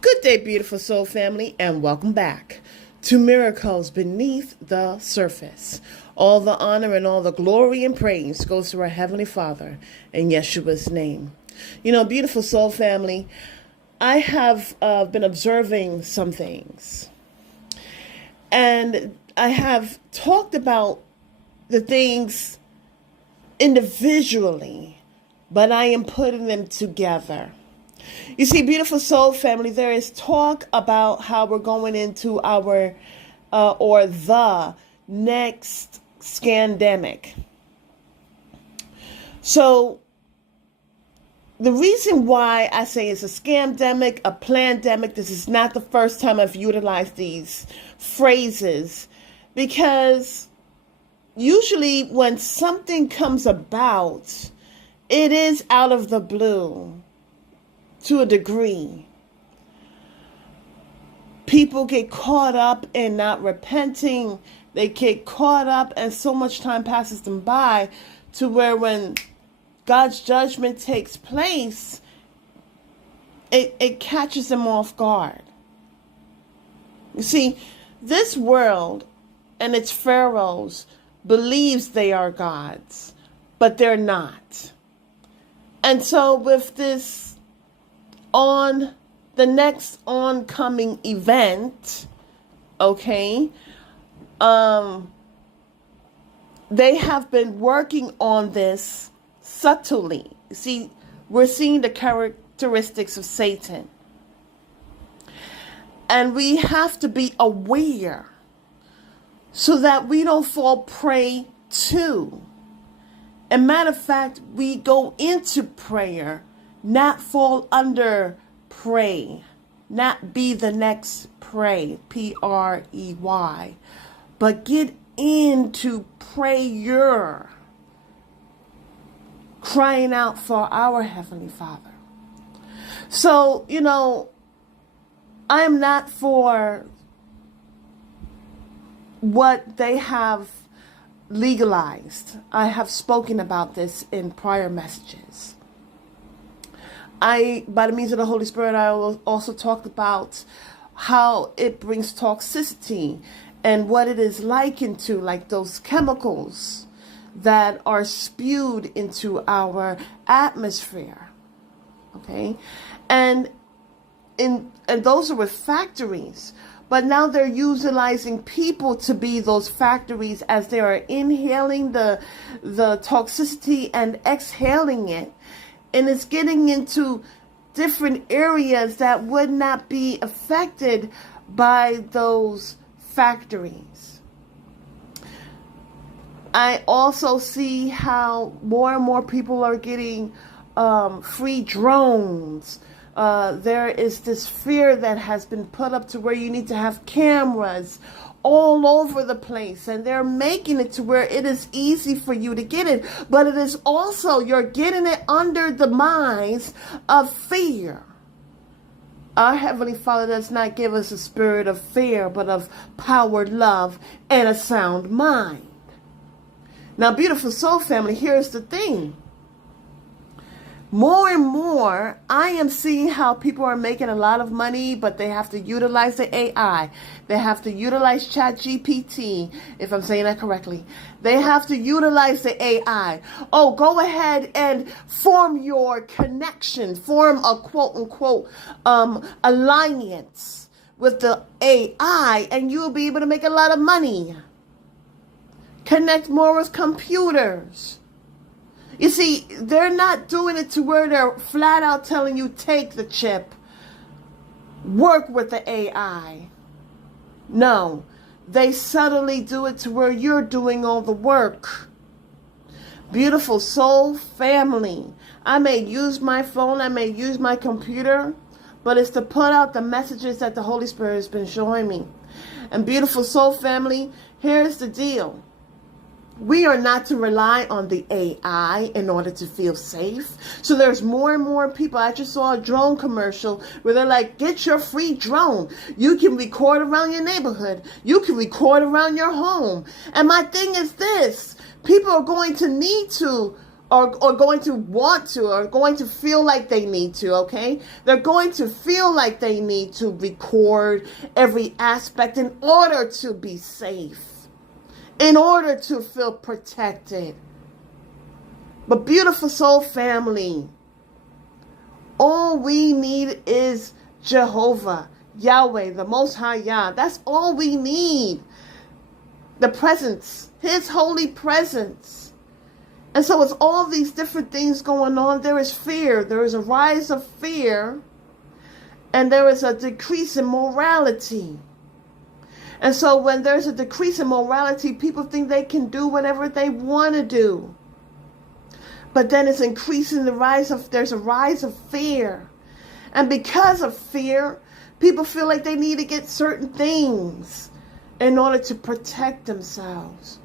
Good day, beautiful soul family, and welcome back to Miracles Beneath the Surface. All the honor and all the glory and praise goes to our Heavenly Father in Yeshua's name. You know, beautiful soul family, I have been observing some things. And I have talked about the things individually, but I am putting them together. You see, beautiful soul family, there is talk about how we're going into our or the next scandemic. So the reason why I say it's a scamdemic, a plandemic, this is not the first time I've utilized these phrases, because usually when something comes about, it is out of the blue. To a degree, people get caught up in not repenting. They get caught up and so much time passes them by to where when God's judgment takes place, it catches them off guard. You see, this world and its pharaohs believes they are gods, but they're not. And so with this on the next oncoming event, okay, they have been working on this subtly. See, we're seeing the characteristics of Satan. And we have to be aware so that we don't fall prey to. And matter of fact, we go into prayer, not fall under prey, not be the next prey, P-R-E-Y, but get into prayer, crying out for our Heavenly Father. So, you know, I am not for what they have legalized. I have spoken about this in prior messages. By the means of the Holy Spirit, I also talked about how it brings toxicity and what it is likened to, like those chemicals that are spewed into our atmosphere. Okay? And those are with factories. But now they're utilizing people to be those factories as they are inhaling the toxicity and exhaling it. And it's getting into different areas that would not be affected by those factories. I also see how more and more people are getting free drones. There is this fear that has been put up to where you need to have cameras all over the place, and they're making it to where it is easy for you to get it, but it is also, you're getting it under the minds of fear. Our Heavenly Father does not give us a spirit of fear, but of power, love, and a sound mind. Now, beautiful soul family, here's the thing. More and more, I am seeing how people are making a lot of money, but they have to utilize the AI. They have to utilize ChatGPT, if I'm saying that correctly. They have to utilize the AI. Oh, go ahead and form your connection, form a quote-unquote alliance with the AI, and you'll be able to make a lot of money. Connect more with computers. You see, they're not doing it to where they're flat out telling you, take the chip, work with the AI. No, they subtly do it to where you're doing all the work. Beautiful soul family, I may use my phone, I may use my computer, but it's to put out the messages that the Holy Spirit has been showing me. And beautiful soul family, here's the deal. We are not to rely on the AI in order to feel safe. So there's more and more people. I just saw a drone commercial where they're like, get your free drone. You can record around your neighborhood. You can record around your home. And my thing is this. People are going to need to or going to want to, or going to feel like they need to, okay? They're going to feel like they need to record every aspect in order to be safe, in order to feel protected. But beautiful soul family, all we need is Jehovah, Yahweh, the Most High Yah. That's all we need. The presence, His holy presence. And so it's all these different things going on. There is fear. There is a rise of fear. And there is a decrease in morality. And so when there's a decrease in morality, people think they can do whatever they want to do. But then it's increasing there's a rise of fear. And because of fear, people feel like they need to get certain things in order to protect themselves.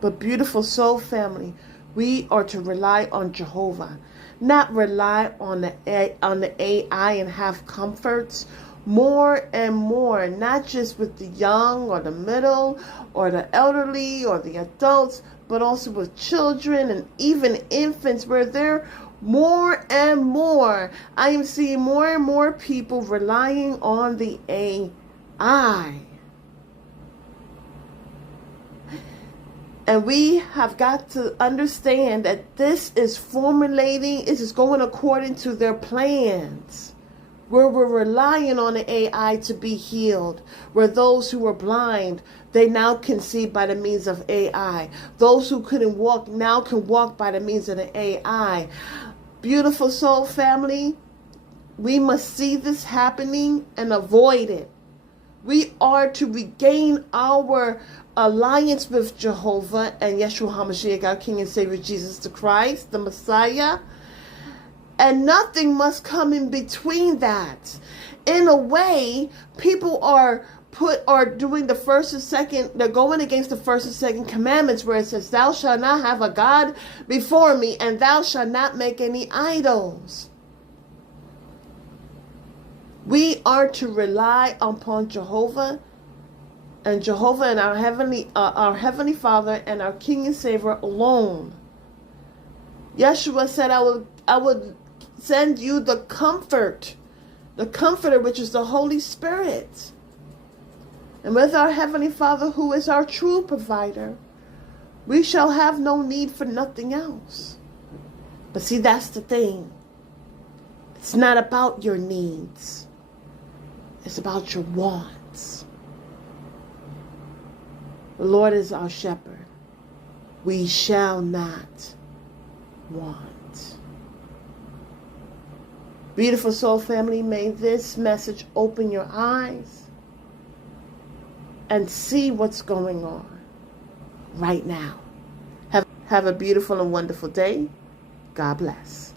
But beautiful soul family, we are to rely on Jehovah, not rely on the AI and have comforts. More and more, not just with the young or the middle or the elderly or the adults, but also with children and even infants, where they're more and more. I am seeing more and more people relying on the AI. And we have got to understand that this is going according to their plans. Where we're relying on the AI to be healed. Where those who were blind, they now can see by the means of AI. Those who couldn't walk now can walk by the means of the AI. Beautiful soul family, we must see this happening and avoid it. We are to regain our alliance with Jehovah and Yeshua HaMashiach, our King and Savior Jesus the Christ, the Messiah. And nothing must come in between that. In a way, people are doing the first and second, they're going against the first and second commandments, where it says, thou shalt not have a God before me, and thou shalt not make any idols. We are to rely upon Jehovah and our heavenly Father and our King and Savior alone. Yeshua said, I would send you the comforter, which is the Holy Spirit. And with our Heavenly Father, who is our true provider, we shall have no need for nothing else. But see, that's the thing. It's not about your needs. It's about your wants. The Lord is our shepherd. We shall not want. Beautiful soul family, may this message open your eyes and see what's going on right now. Have a beautiful and wonderful day. God bless.